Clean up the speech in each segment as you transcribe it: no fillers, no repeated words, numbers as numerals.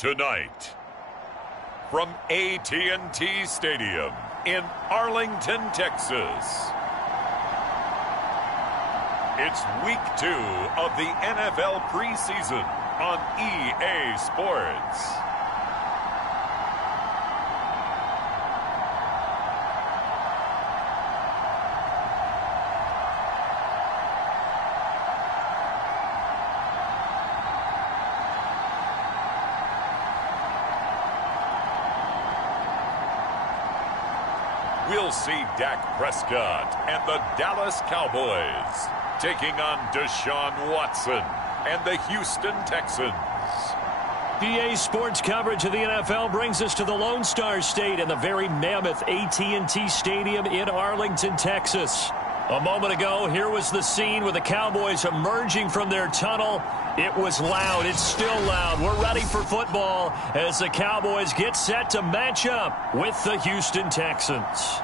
Tonight, from AT&T Stadium in Arlington, Texas, it's Week 2 of the NFL preseason on EA Sports. We'll see Dak Prescott and the Dallas Cowboys taking on Deshaun Watson and the Houston Texans. EA Sports coverage of the NFL brings us to the Lone Star State and the very mammoth AT&T Stadium in Arlington, Texas. A moment ago, here was the scene with the Cowboys emerging from their tunnel. It was loud. It's still loud. We're ready for football as the Cowboys get set to match up with the Houston Texans.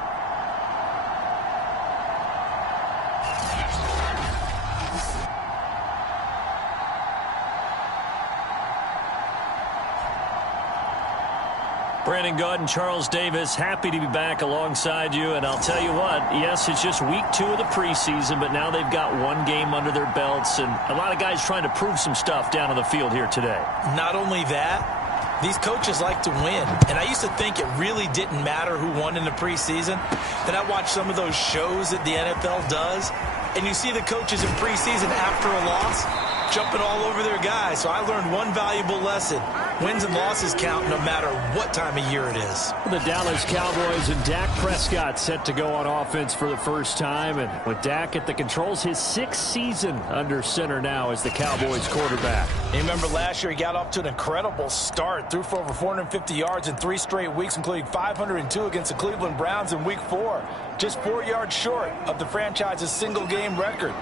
Brandon Gaud and Charles Davis, happy to be back alongside you. And I'll tell you what, yes, it's just week 2 of the preseason, but now they've got one game under their belts. And a lot of guys trying to prove some stuff down on the field here today. Not only that, these coaches like to win. And I used to think it really didn't matter who won in the preseason. Then I watched some of those shows that the NFL does. And you see the coaches in preseason after a loss jumping all over their guys. So I learned one valuable lesson. Wins and losses count no matter what time of year it is. The Dallas Cowboys and Dak Prescott set to go on offense for the first time. And with Dak at the controls, his 6th season under center now as the Cowboys quarterback. You remember last year he got off to an incredible start. Threw for over 450 yards in 3 straight weeks, including 502 against the Cleveland Browns in Week 4. Just 4 yards short of the franchise's single-game record.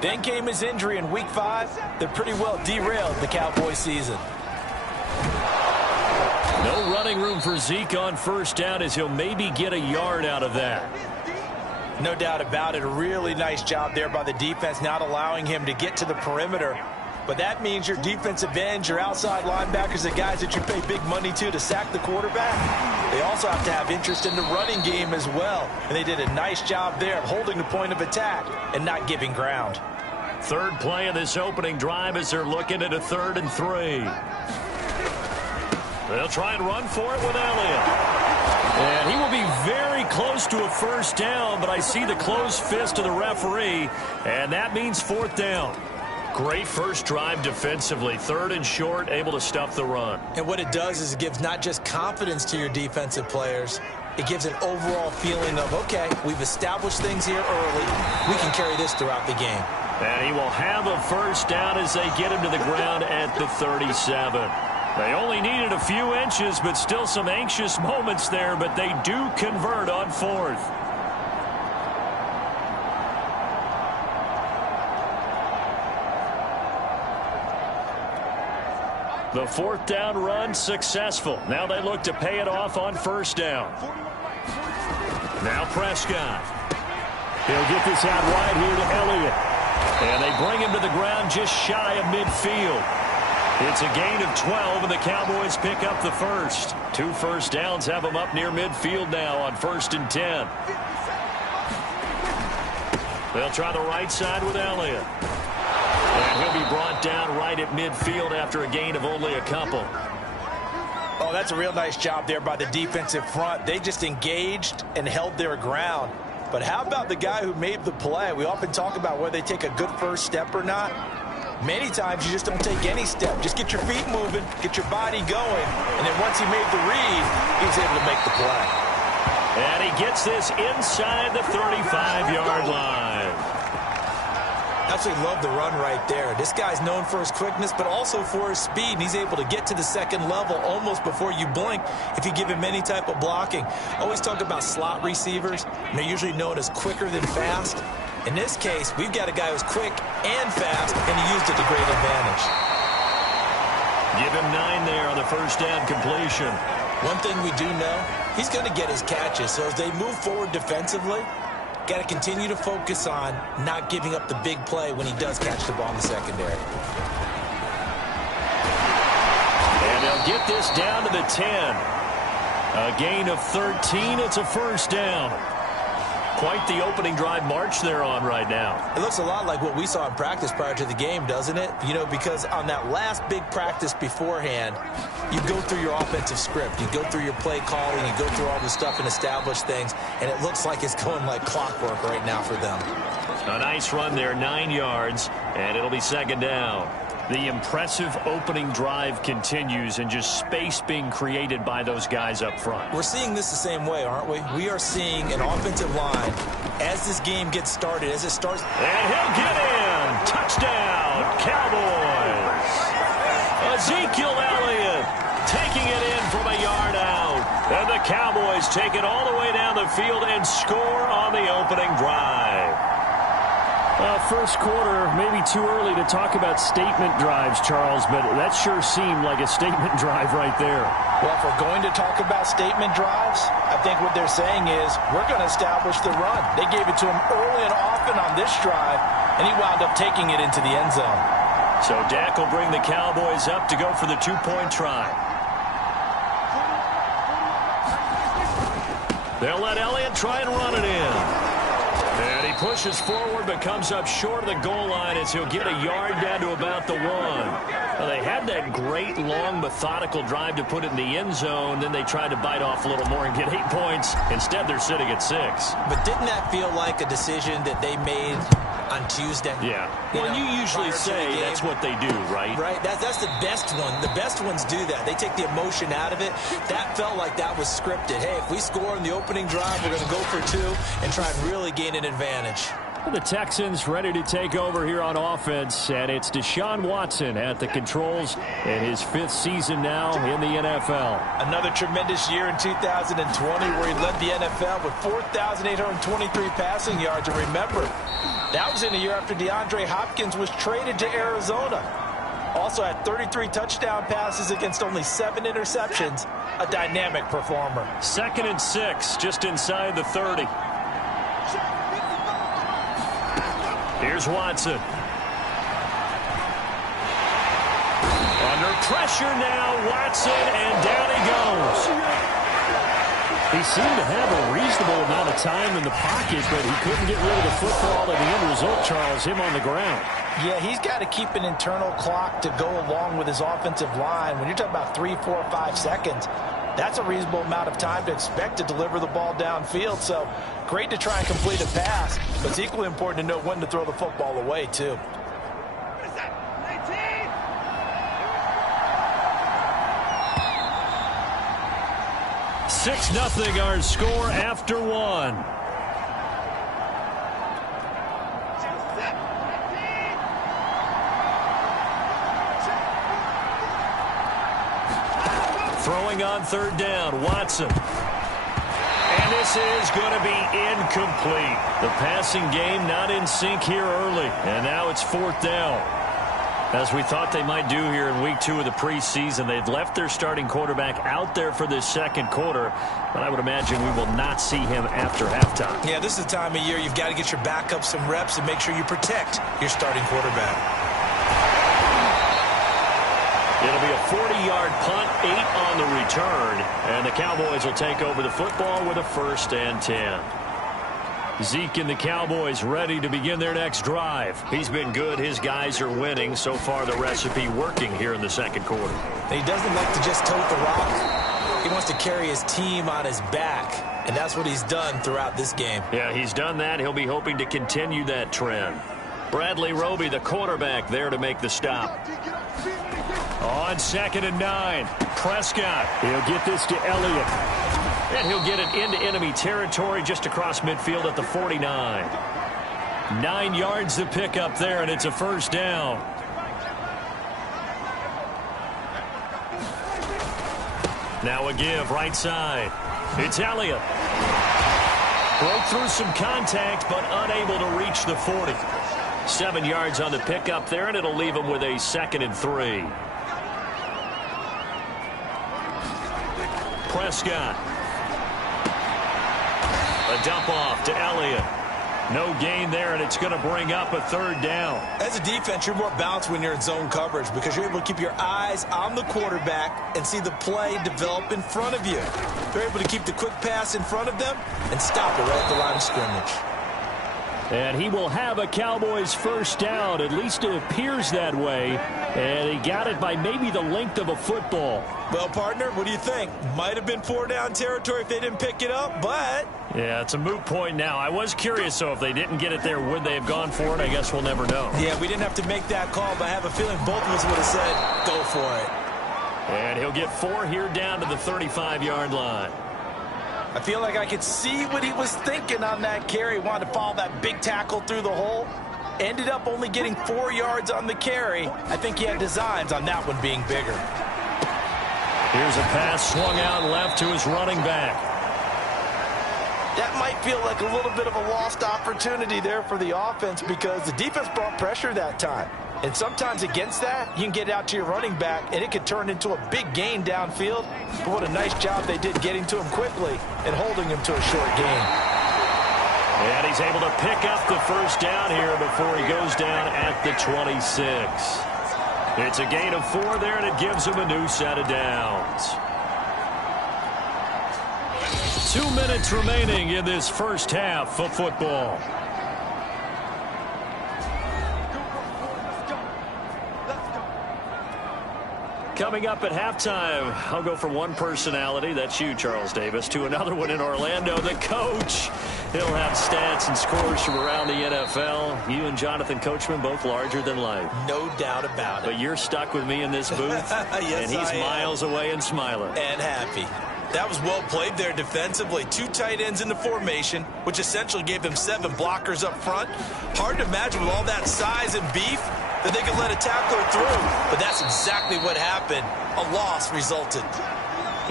Then came his injury in Week 5 that pretty well derailed the Cowboys season. No running room for Zeke on first down as he'll maybe get a yard out of that. No doubt about it. A really nice job there by the defense, not allowing him to get to the perimeter. But that means your defensive ends, your outside linebackers, the guys that you pay big money to sack the quarterback, they also have to have interest in the running game as well. And they did a nice job there of holding the point of attack and not giving ground. Third play of this opening drive as they're looking at a 3rd and 3. They'll try and run for it with Elliott. And he will be very close to a first down, but I see the closed fist of the referee, and that means 4th down. Great first drive defensively. 3rd and short, able to stuff the run. And what it does is it gives not just confidence to your defensive players, it gives an overall feeling of, okay, we've established things here early. We can carry this throughout the game. And he will have a first down as they get him to the ground at the 37. They only needed a few inches, but still some anxious moments there, but they do convert on 4th. The 4th down run successful. Now they look to pay it off on first down. Now Prescott. He'll get this out wide here to Elliott. And they bring him to the ground just shy of midfield. It's a gain of 12, and the Cowboys pick up the first. 2 first downs have them up near midfield now on 1st and 10. They'll try the right side with Elliott. And he'll be brought down right at midfield after a gain of only a couple. Oh, that's a real nice job there by the defensive front. They just engaged and held their ground. But how about the guy who made the play? We often talk about whether they take a good first step or not. Many times you just don't take any step. Just get your feet moving, get your body going, and then once he made the read, he was able to make the play. And he gets this inside the 35-yard line. Absolutely love the run right there. This guy's known for his quickness, but also for his speed, and he's able to get to the 2nd level almost before you blink if you give him any type of blocking. I always talk about slot receivers, and they're usually known as quicker than fast. In this case, we've got a guy who's quick and fast, and he used it to great advantage. Give him 9 there on the first down completion. One thing we do know, he's going to get his catches. So as they move forward defensively, got to continue to focus on not giving up the big play when he does catch the ball in the secondary. And they'll get get this down to the 10. A gain of 13. It's a first down. Quite the opening drive march they're on right now. It looks a lot like what we saw in practice prior to the game, doesn't it? You know, because on that last big practice beforehand, you go through your offensive script. You go through your play calling. You go through all the stuff and establish things. And it looks like it's going like clockwork right now for them. A nice run there, 9 yards, and it'll be second down. The impressive opening drive continues, and just space being created by those guys up front. We're seeing this the same way, aren't we? We are seeing an offensive line as this game gets started, as it starts. And he'll get in. Touchdown, Cowboys. Ezekiel Elliott taking it in from a yard out. And the Cowboys take it all the way down the field and score on the opening drive. First quarter, maybe too early to talk about statement drives, Charles, but that sure seemed like a statement drive right there. Well, if we're going to talk about statement drives, I think what they're saying is we're going to establish the run. They gave it to him early and often on this drive, and he wound up taking it into the end zone. So Dak will bring the Cowboys up to go for the two-point try. They'll let Elliott try and run it in. And he pushes forward but comes up short of the goal line as he'll get a yard down to about the 1. Well, they had that great, long, methodical drive to put it in the end zone. Then they tried to bite off a little more and get 8 points. Instead, they're sitting at 6. But didn't that feel like a decision that they made on Tuesday? Yeah. Well, you usually say that's what they do, right? Right. That's the best one. The best ones do that. They take the emotion out of it. That felt like that was scripted. Hey, if we score in the opening drive, we're going to go for 2 and try and really gain an advantage. The Texans ready to take over here on offense, and it's Deshaun Watson at the controls in his 5th season now in the NFL. Another tremendous year in 2020 where he led the NFL with 4,823 passing yards. And remember, that was in a year after DeAndre Hopkins was traded to Arizona. Also had 33 touchdown passes against only 7 interceptions. A dynamic performer. 2nd and 6, just inside the 30. Here's Watson. Under pressure now, Watson, and down he goes. He seemed to have a reasonable amount of time in the pocket, but he couldn't get rid of the football, and the end result, Charles, him on the ground. Yeah, he's got to keep an internal clock to go along with his offensive line. When you're talking about 3, 4, 5 seconds, that's a reasonable amount of time to expect to deliver the ball downfield. So great to try and complete a pass, but it's equally important to know when to throw the football away, too. 6-0 our score after 1. Throwing on 3rd down, Watson. And this is going to be incomplete. The passing game not in sync here early. And now it's 4th down. As we thought they might do here in week 2 of the preseason, they've left their starting quarterback out there for this 2nd quarter. But I would imagine we will not see him after halftime. Yeah, this is the time of year you've got to get your backup some reps and make sure you protect your starting quarterback. It'll be a 40-yard punt, 8 on the return, and the Cowboys will take over the football with a 1st and 10. Zeke and the Cowboys ready to begin their next drive. He's been good. His guys are winning. So far, the recipe working here in the 2nd quarter. He doesn't like to just tote the rock. He wants to carry his team on his back, and that's what he's done throughout this game. Yeah, he's done that. He'll be hoping to continue that trend. Bradley Roby, the quarterback, there to make the stop. On 2nd and 9, Prescott. He'll get this to Elliott. And he'll get it into enemy territory just across midfield at the 49. 9 yards to pick up there, and it's a 1st down. Now a give, right side. It's Elliott. Broke through some contact, but unable to reach the 40. 7 yards on the pickup there, and it'll leave him with a 2nd and 3. Prescott. A dump off to Elliott. No gain there, and it's going to bring up a third down. As a defense, you're more balanced when you're in zone coverage because you're able to keep your eyes on the quarterback and see the play develop in front of you. They're able to keep the quick pass in front of them and stop it right at the line of scrimmage. And he will have a Cowboys first down. At least it appears that way. And he got it by maybe the length of a football. Well, partner, what do you think? Might have been 4-down territory if they didn't pick it up, but... Yeah, it's a moot point now. I was curious, so if they didn't get it there, would they have gone for it? I guess we'll never know. Yeah, we didn't have to make that call, but I have a feeling both of us would have said, go for it. And he'll get 4 here down to the 35-yard line. I feel like I could see what he was thinking on that carry. He wanted to follow that big tackle through the hole. Ended up only getting 4 yards on the carry. I think he had designs on that one being bigger. Here's a pass swung out left to his running back. That might feel like a little bit of a lost opportunity there for the offense because the defense brought pressure that time. And sometimes against that, you can get out to your running back, and it could turn into a big gain downfield. But what a nice job they did getting to him quickly and holding him to a short gain. And he's able to pick up the first down here before he goes down at the 26. It's a gain of 4 there, and it gives him a new set of downs. 2 minutes remaining in this first half of football. Coming up at halftime, I'll go from one personality, that's you, Charles Davis, to another one in Orlando, the coach. He'll have stats and scores from around the NFL. You and Jonathan Coachman, both larger than life. No doubt about it. But you're stuck with me in this booth, yes, and he's miles away and smiling. And happy. That was well played there defensively. 2 tight ends in the formation, which essentially gave them 7 blockers up front. Hard to imagine with all that size and beef that they could let a tackler through. But that's exactly what happened. A loss resulted.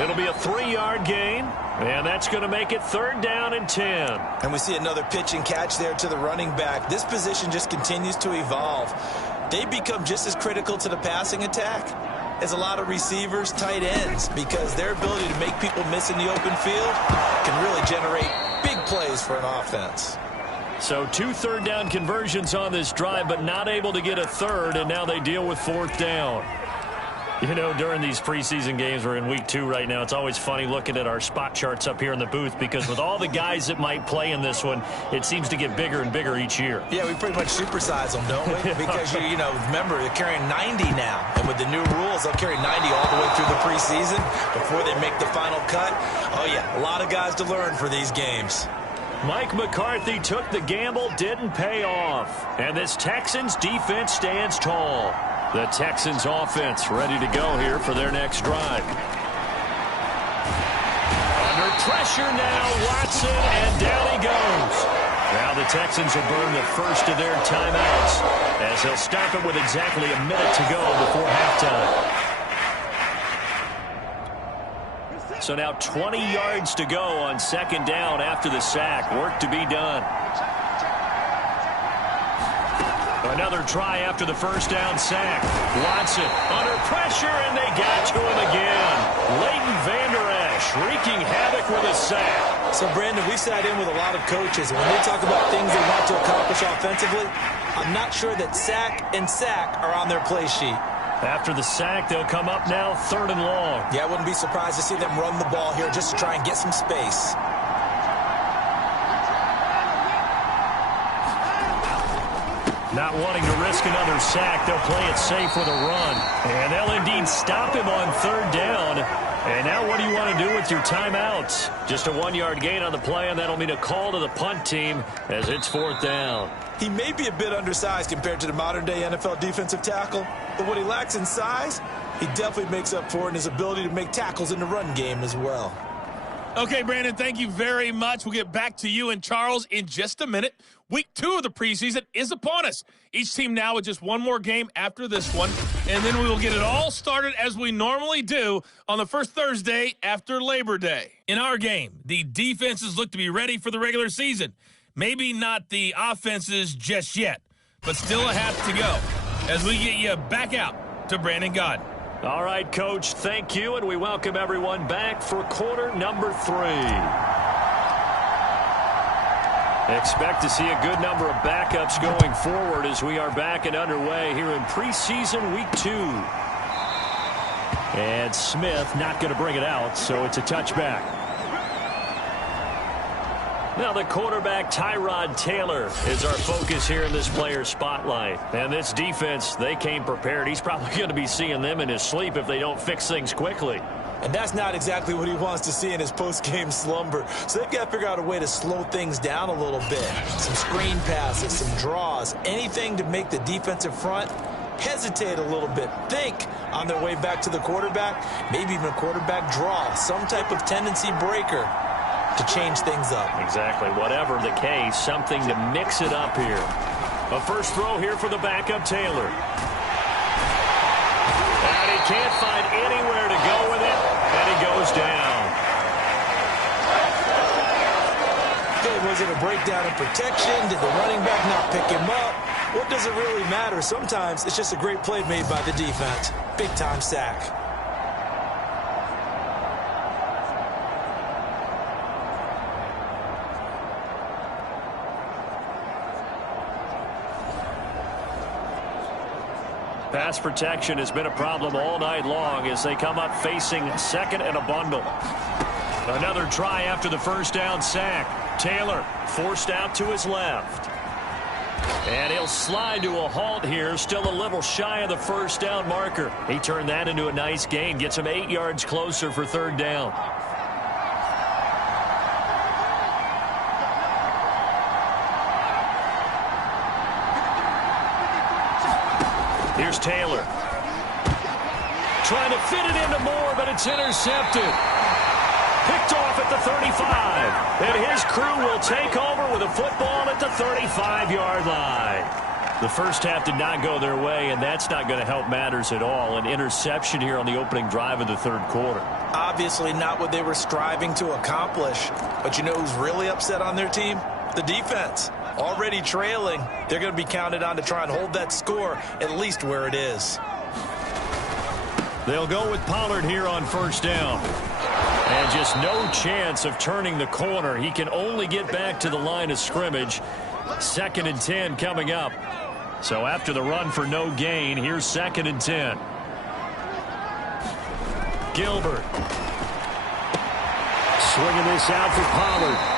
It'll be a 3-yard gain, and that's going to make it 3rd down and 10. And we see another pitch and catch there to the running back. This position just continues to evolve. They become just as critical to the passing attack as a lot of receivers, tight ends, because their ability to make people miss in the open field can really generate big plays for an offense. So 2 third-down conversions on this drive, but not able to get a third, and now they deal with 4th down. You know, during these preseason games, we're in week 2 right now, it's always funny looking at our spot charts up here in the booth because with all the guys that might play in this one, it seems to get bigger and bigger each year. Yeah, we pretty much supersize them, don't we? Because, you know, remember, they're carrying 90 now. And with the new rules, they'll carry 90 all the way through the preseason before they make the final cut. Oh, yeah, a lot of guys to learn for these games. Mike McCarthy took the gamble, didn't pay off. And this Texans defense stands tall. The Texans offense ready to go here for their next drive. Under pressure now, Watson, and down he goes. Now the Texans will burn the first of their timeouts as they'll stop it with exactly a minute to go before halftime. So now 20 yards to go on 2nd down after the sack. Work to be done. Another try after the first down sack. Watson under pressure, and they got to him again. Leighton Vander Esch wreaking havoc with a sack. So, Brandon, we sat in with a lot of coaches, and when they talk about things they want to accomplish offensively, I'm not sure that sack and sack are on their play sheet. After the sack, they'll come up now 3rd and long. Yeah, I wouldn't be surprised to see them run the ball here just to try and get some space. Not wanting to risk another sack, they'll play it safe with a run. And they'll indeed stop him on 3rd down. And now what do you want to do with your timeouts? Just a 1-yard gain on the play, and that'll mean a call to the punt team as it's 4th down. He may be a bit undersized compared to the modern-day NFL defensive tackle, but what he lacks in size, he definitely makes up for in his ability to make tackles in the run game as well. Okay, Brandon, thank you very much. We'll get back to you and Charles in just a minute. Week 2 of the preseason is upon us. Each team now with just one more game after this one, and then we will get it all started as we normally do on the first Thursday after Labor Day. In our game, the defenses look to be ready for the regular season. Maybe not the offenses just yet, but still a half to go as we get you back out to Brandon Gaudin. All right, Coach, thank you, and we welcome everyone back for quarter number 3. Expect to see a good number of backups going forward as we are back and underway here in preseason week 2. And Smith not going to bring it out, so it's a touchback. Now the quarterback, Tyrod Taylor, is our focus here in this player's spotlight. And this defense, they came prepared. He's probably going to be seeing them in his sleep if they don't fix things quickly. And that's not exactly what he wants to see in his post-game slumber. So they've got to figure out a way to slow things down a little bit. Some screen passes, some draws, anything to make the defensive front hesitate a little bit. Think on their way back to the quarterback, maybe even a quarterback draw, some type of tendency breaker to change things up. Exactly. Whatever the case, something to mix it up here. A first throw here for the backup, Taylor. And he can't find anywhere to go with it, and he goes down. Okay, was it a breakdown in protection? Did the running back not pick him up? What does it really matter? Sometimes it's just a great play made by the defense. Big-time sack. Pass protection has been a problem all night long as they come up facing second and a bundle. Another try after the first down sack. Taylor forced out to his left. And he'll slide to a halt here, still a little shy of the first down marker. He turned that into a nice gain, gets him 8 yards closer for third down. Here's Taylor. Trying to fit it into Moore, but it's intercepted. Picked off at the 35. And his crew will take over with a football at the 35-yard line. The first half did not go their way, and that's not going to help matters at all. An interception here on the opening drive of the third quarter. Obviously not what they were striving to accomplish. But you know who's really upset on their team? The defense. Already trailing. They're going to be counted on to try and hold that score at least where it is. They'll go with Pollard here on first down. And just no chance of turning the corner. He can only get back to the line of scrimmage. 2nd and 10 coming up. So after the run for no gain, here's 2nd and 10. Gilbert. Swinging this out for Pollard.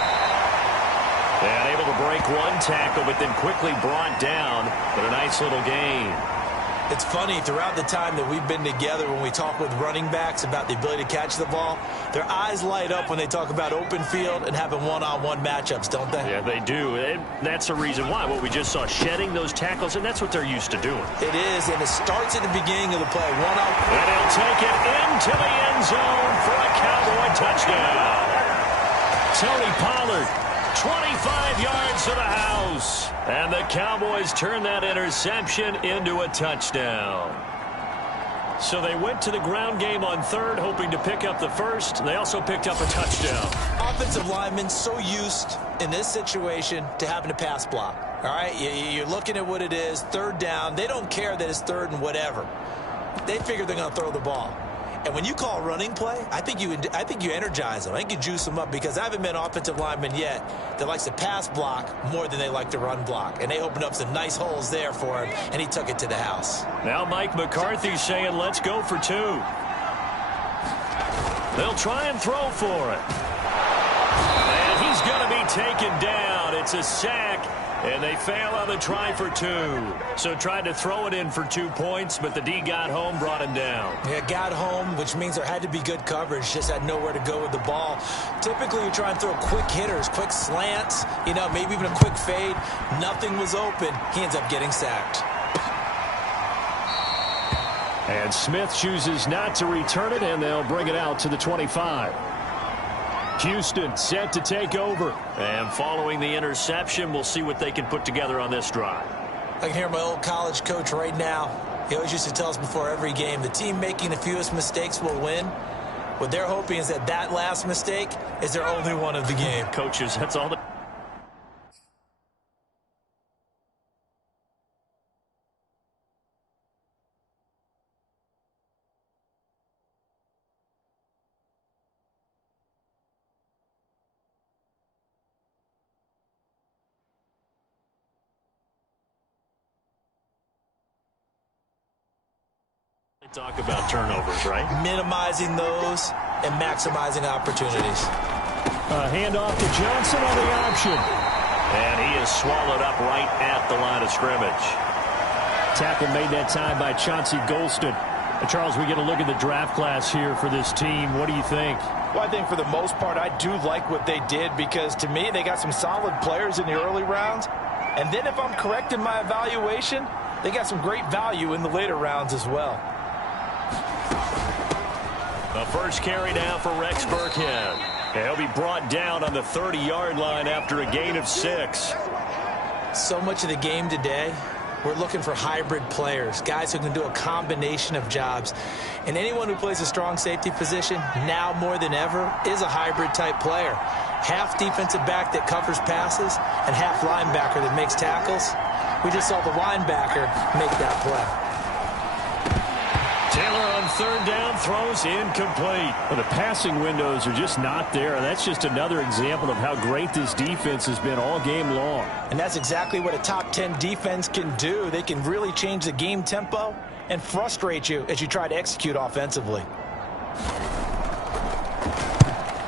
And able to break one tackle, but then quickly brought down. But a nice little gain. It's funny, throughout the time that we've been together, when we talk with running backs about the ability to catch the ball, their eyes light up when they talk about open field and having one-on-one matchups, don't they? Yeah, they do. And that's the reason why. What we just saw, shedding those tackles, and that's what they're used to doing. It is, and it starts at the beginning of the play. One-on-one. And he'll take it into the end zone for a Cowboy touchdown. Tony Pollard, 25 yards to the house. And the Cowboys turn that interception into a touchdown. So they went to the ground game on third, hoping to pick up the first. They also picked up a touchdown. Offensive linemen so used in this situation to having a pass block. All right, you're looking at what it is, third down. They don't care that it's third and whatever. They figure they're going to throw the ball. And when you call running play, I think you energize them. I think you juice them up, because I haven't met an offensive lineman yet that likes to pass block more than they like to run block. And they opened up some nice holes there for him, and he took it to the house. Now Mike McCarthy saying, let's go for 2. They'll try and throw for it. And he's going to be taken down. It's a sack. And they fail on the try for 2. So tried to throw it in for 2 points, but the D got home, brought him down. Yeah, got home, which means there had to be good coverage. Just had nowhere to go with the ball. Typically, you try and throw quick hitters, quick slants, maybe even a quick fade. Nothing was open. He ends up getting sacked. And Smith chooses not to return it, and they'll bring it out to the 25. Houston set to take over. And following the interception, we'll see what they can put together on this drive. I can hear my old college coach right now. He always used to tell us before every game, the team making the fewest mistakes will win. What they're hoping is that last mistake is their only one of the game. Coaches, that's all that... Talk about turnovers, right? Minimizing those and maximizing opportunities. Handoff to Johnson on the option. And he is swallowed up right at the line of scrimmage. Tackle made that time by Chauncey Golston. Charles, we get a look at the draft class here for this team. What do you think? Well, I think for the most part, I do like what they did because, to me, they got some solid players in the early rounds. And then if I'm correct in my evaluation, they got some great value in the later rounds as well. The first carry now for Rex Burkhead. He'll be brought down on the 30-yard line after a gain of 6. So much of the game today, we're looking for hybrid players, guys who can do a combination of jobs. And anyone who plays a strong safety position, now more than ever, is a hybrid type player. Half defensive back that covers passes and half linebacker that makes tackles. We just saw the linebacker make that play. Taylor on third down, throws incomplete. Well, the passing windows are just not there. That's just another example of how great this defense has been all game long. And that's exactly what a top 10 defense can do. They can really change the game tempo and frustrate you as you try to execute offensively.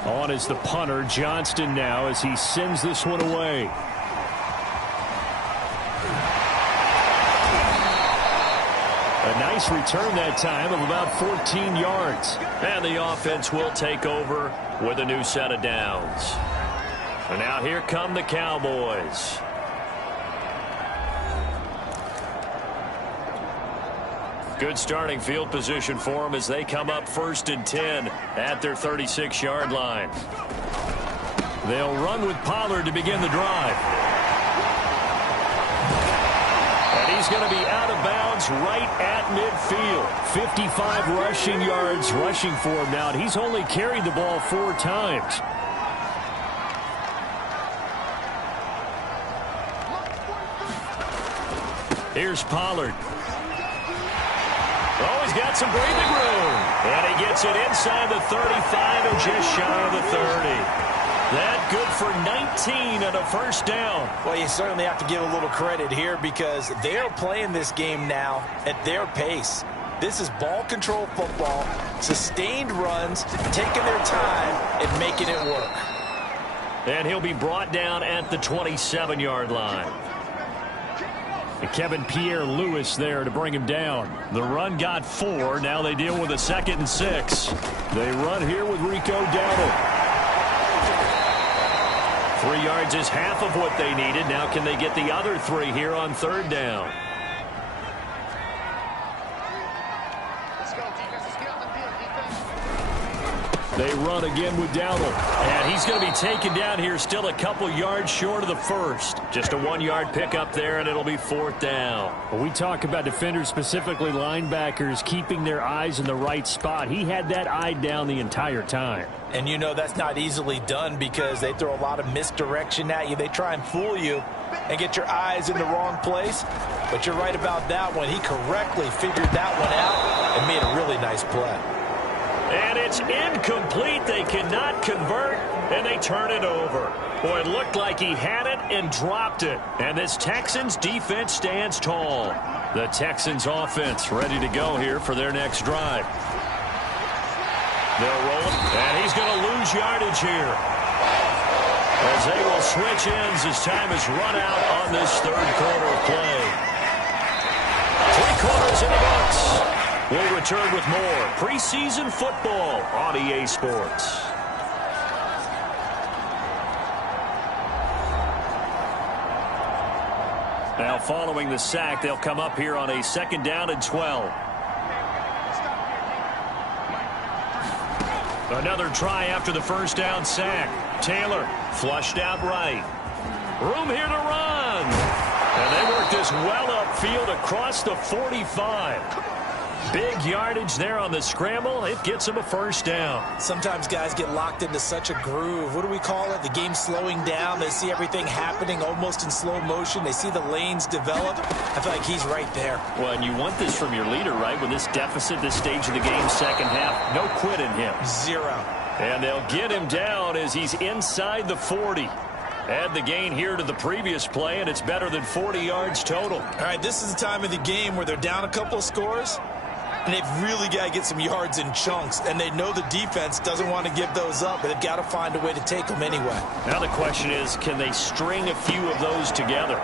On is the punter, Johnston, now as he sends this one away. A nice return that time of about 14 yards. And the offense will take over with a new set of downs. And now here come the Cowboys. Good starting field position for them as they come up 1st and 10 at their 36-yard line. They'll run with Pollard to begin the drive. And he's going to be out of bounds right at midfield. 55 rushing yards rushing for him now. And he's only carried the ball 4 times. Here's Pollard. Oh, he's got some breathing room. And he gets it inside the 35 and just shy of the 30. That good for 19 and a first down. Well, you certainly have to give a little credit here because they're playing this game now at their pace. This is ball control football, sustained runs, taking their time and making it work. And he'll be brought down at the 27-yard line. Kevin Pierre-Louis there to bring him down. The run got 4. Now they deal with a 2nd and 6. They run here with Rico Dowdle. 3 yards is half of what they needed. Now can they get the other 3 here on 3rd down? They run again with Dowdle. And he's going to be taken down here still a couple yards short of the first. Just a 1-yard pickup there, and it'll be 4th down. When we talk about defenders, specifically linebackers, keeping their eyes in the right spot, he had that eye down the entire time. And you know that's not easily done because they throw a lot of misdirection at you. They try and fool you and get your eyes in the wrong place. But you're right about that one. He correctly figured that one out and made a really nice play. And it's incomplete. They cannot convert, and they turn it over. Boy, it looked like he had it and dropped it. And this Texans defense stands tall. The Texans offense ready to go here for their next drive. They'll roll it, and he's going to lose yardage here. As they will switch ends as time is run out on this 3rd quarter of play. 3 quarters in the books. We'll return with more preseason football on EA Sports. Now following the sack, they'll come up here on a 2nd down and 12. Another try after the 1st down sack. Taylor flushed out right. Room here to run. And they work this well upfield across the 45. Big yardage there on the scramble. It gets him a 1st down. Sometimes guys get locked into such a groove. What do we call it? The game slowing down. They see everything happening almost in slow motion. They see the lanes develop. I feel like he's right there. Well, and you want this from your leader, right? With this deficit, this stage of the game, 2nd half, no quit in him. 0. And they'll get him down as he's inside the 40. Add the gain here to the previous play, and it's better than 40 yards total. All right, this is the time of the game where they're down a couple of scores. And they've really got to get some yards in chunks, and they know the defense doesn't want to give those up, but they've got to find a way to take them anyway. Now the question is, can they string a few of those together?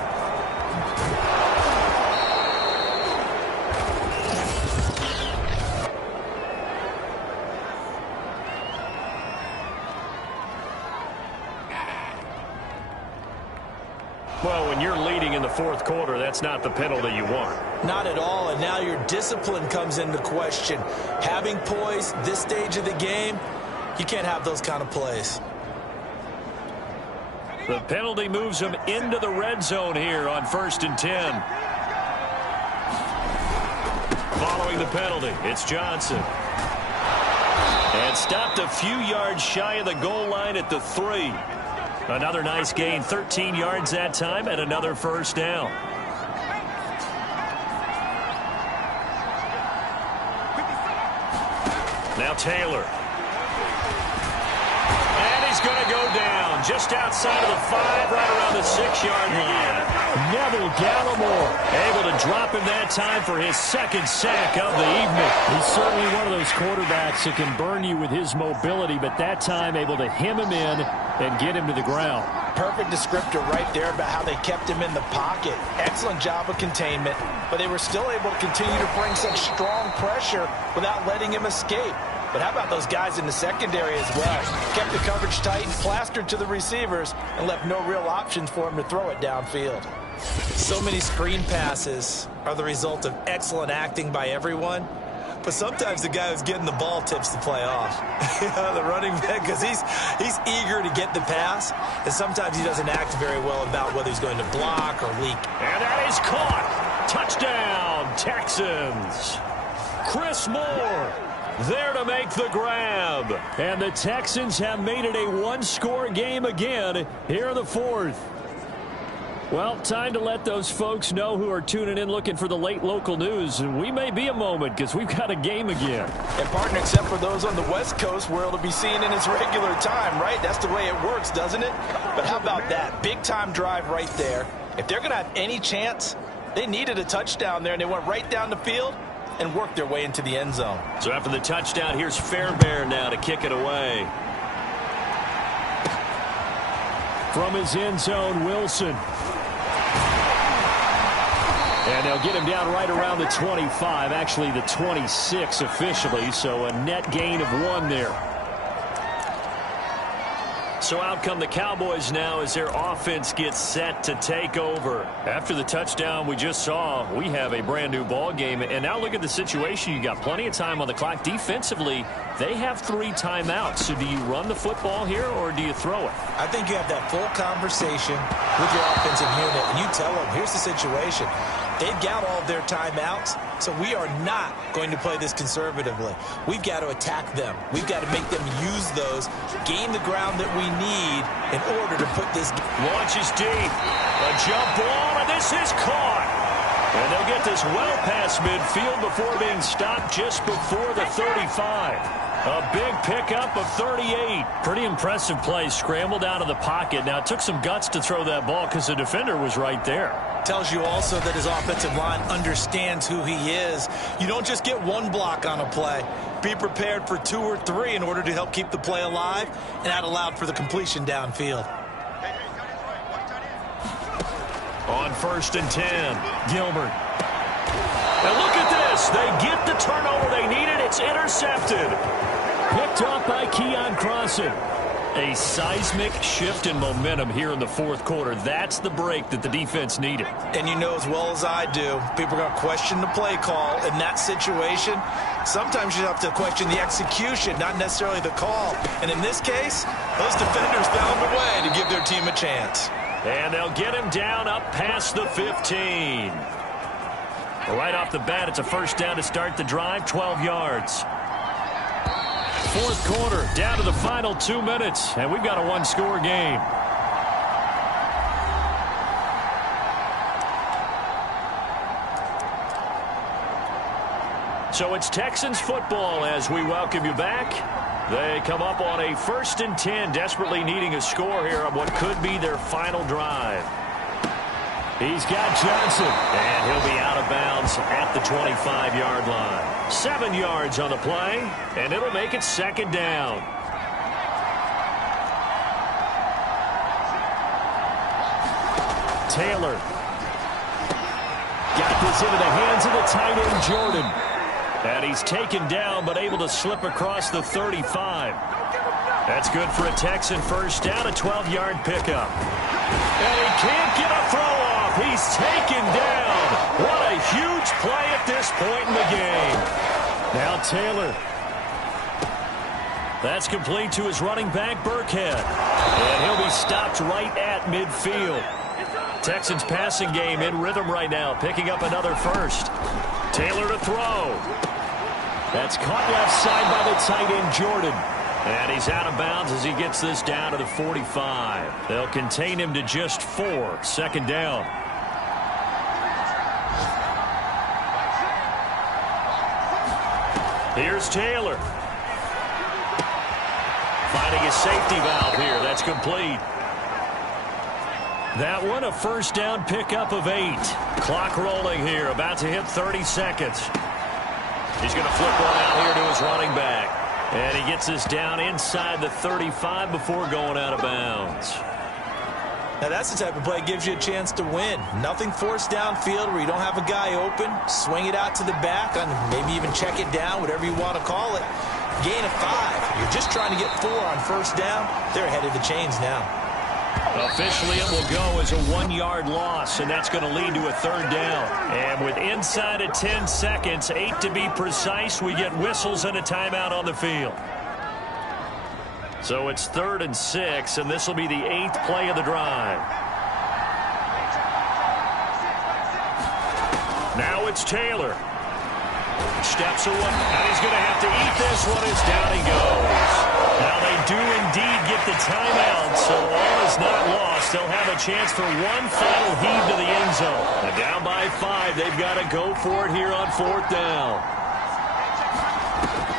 Well, when you're leading in the fourth quarter, that's not the penalty you want. Not at all, and now your discipline comes into question. Having poise this stage of the game, you can't have those kind of plays. The penalty moves them into the red zone here on 1st and 10. Following the penalty, it's Johnson. And stopped a few yards shy of the goal line at the 3. Another nice gain, 13 yards that time, and another first down. Now Taylor. And he's going to go down just outside of the 5, right around the 6-yard line. Neville Gallimore able to drop him that time for his second sack of the evening. He's certainly one of those quarterbacks that can burn you with his mobility, but that time able to hem him in and get him to the ground. Perfect descriptor right there about how they kept him in the pocket. Excellent job of containment, but they were still able to continue to bring such strong pressure without letting him escape. But how about those guys in the secondary as well? Kept the coverage tight and plastered to the receivers and left no real options for him to throw it downfield. So many screen passes are the result of excellent acting by everyone. But sometimes the guy who's getting the ball tips the play off. The running back, because he's eager to get the pass, and sometimes he doesn't act very well about whether he's going to block or leak. And that is caught. Touchdown, Texans. Chris Moore there to make the grab. And the Texans have made it a one-score game again here in the fourth. Well, time to let those folks know who are tuning in looking for the late local news. We may be a moment because we've got a game again. And, partner, except for those on the West Coast, where it'll be seen in its regular time, right? That's the way it works, doesn't it? But how about that? Big-time drive right there. If they're going to have any chance, they needed a touchdown there, and they went right down the field and worked their way into the end zone. So after the touchdown, here's Fairbairn now to kick it away. From his end zone, Wilson. And they'll get him down right around the 25, actually the 26 officially, so a net gain of 1 there. So out come the Cowboys now as their offense gets set to take over. After the touchdown we just saw, we have a brand new ball game. And now look at the situation. You got plenty of time on the clock. Defensively, they have 3 timeouts. So do you run the football here or do you throw it? I think you have that full conversation with your offensive unit, and you tell them, here's the situation. They've got all of their timeouts, so we are not going to play this conservatively. We've got to attack them. We've got to make them use those, gain the ground that we need in order to put this. Launches deep. A jump ball, and this is caught. And they'll get this well past midfield before being stopped just before the 35. A big pickup of 38. Pretty impressive play. Scrambled out of the pocket. Now, it took some guts to throw that ball because the defender was right there. Tells you also that his offensive line understands who he is. You don't just get 1 block on a play. Be prepared for 2 or 3 in order to help keep the play alive, and that allowed for the completion downfield. On 1st and 10, Gilbert. And look at this. They get the turnover they needed. It's intercepted. Picked off by Keon Crossan. A seismic shift in momentum here in the fourth quarter. That's the break that the defense needed. And you know as well as I do, people are going to question the play call in that situation. Sometimes you have to question the execution, not necessarily the call. And in this case, those defenders found a way to give their team a chance. And they'll get him down up past the 15. Right off the bat, it's a first down to start the drive, 12 yards. Fourth quarter, down to the final 2 minutes, and we've got a one-score game. So it's Texans football as we welcome you back. They come up on a 1st and 10, desperately needing a score here on what could be their final drive. He's got Johnson, and he'll be out of bounds at the 25-yard line. 7 yards on the play, and it'll make it second down. Taylor got this into the hands of the tight end, Jordan. And he's taken down, but able to slip across the 35. That's good for a Texan first down, a 12-yard pickup. And he can't get a throw off. He's taken down. What a huge play at this point in the game. Now Taylor. That's complete to his running back, Burkhead. And he'll be stopped right at midfield. Texans passing game in rhythm right now, picking up another first. Taylor to throw. That's caught left side by the tight end, Jordan. And he's out of bounds as he gets this down to the 45. They'll contain him to just 4. Second down. Here's Taylor. Finding a safety valve here. That's complete. That one, a first down pickup of 8. Clock rolling here, about to hit 30 seconds. He's going to flip one out here to his running back. And he gets this down inside the 35 before going out of bounds. Now that's the type of play that gives you a chance to win. Nothing forced downfield where you don't have a guy open. Swing it out to the back, and maybe even check it down, whatever you want to call it. Gain of 5. You're just trying to get 4 on first down. They're ahead of the chains now. Officially, it will go as a 1-yard loss, and that's going to lead to a third down. And with inside of 10 seconds, 8 to be precise, we get whistles and a timeout on the field. So it's 3rd and 6, and this will be the 8th play of the drive. Now it's Taylor. Steps away, and he's going to have to eat this one as down he goes. Now they do indeed get the timeout, so all is not lost. They'll have a chance for one final heave to the end zone. And down by 5, they've got to go for it here on 4th down.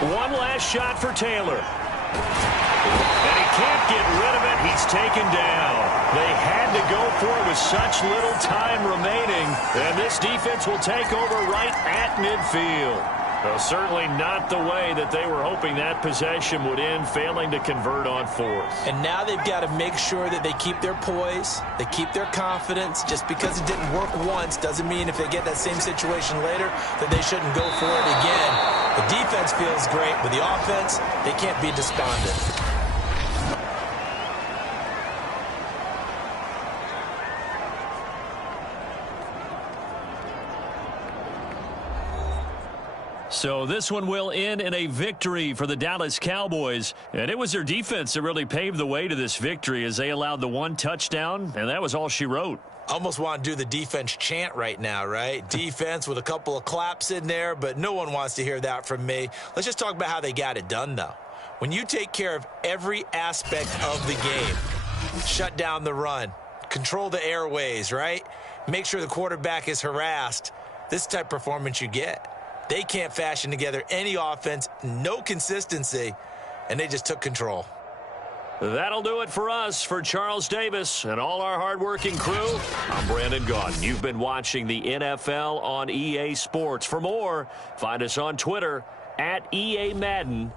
One last shot for Taylor. And he can't get rid of it. He's taken down. They had to go for it with such little time remaining. And this defense will take over right at midfield. Well, certainly not the way that they were hoping that possession would end, failing to convert on 4th. And now they've got to make sure that they keep their poise, they keep their confidence. Just because it didn't work once doesn't mean if they get that same situation later that they shouldn't go for it again. The defense feels great, but the offense, they can't be despondent. So this one will end in a victory for the Dallas Cowboys. And it was their defense that really paved the way to this victory as they allowed the 1 touchdown, and that was all she wrote. Almost want to do the defense chant right now, right? Defense with a couple of claps in there, but no one wants to hear that from me. Let's just talk about how they got it done, though. When you take care of every aspect of the game, shut down the run, control the airways, right? Make sure the quarterback is harassed. This is the type of performance you get. They can't fashion together any offense, no consistency, and they just took control. That'll do it for us. For Charles Davis and all our hardworking crew, I'm Brandon Gaudin. You've been watching the NFL on EA Sports. For more, find us on Twitter @EA Madden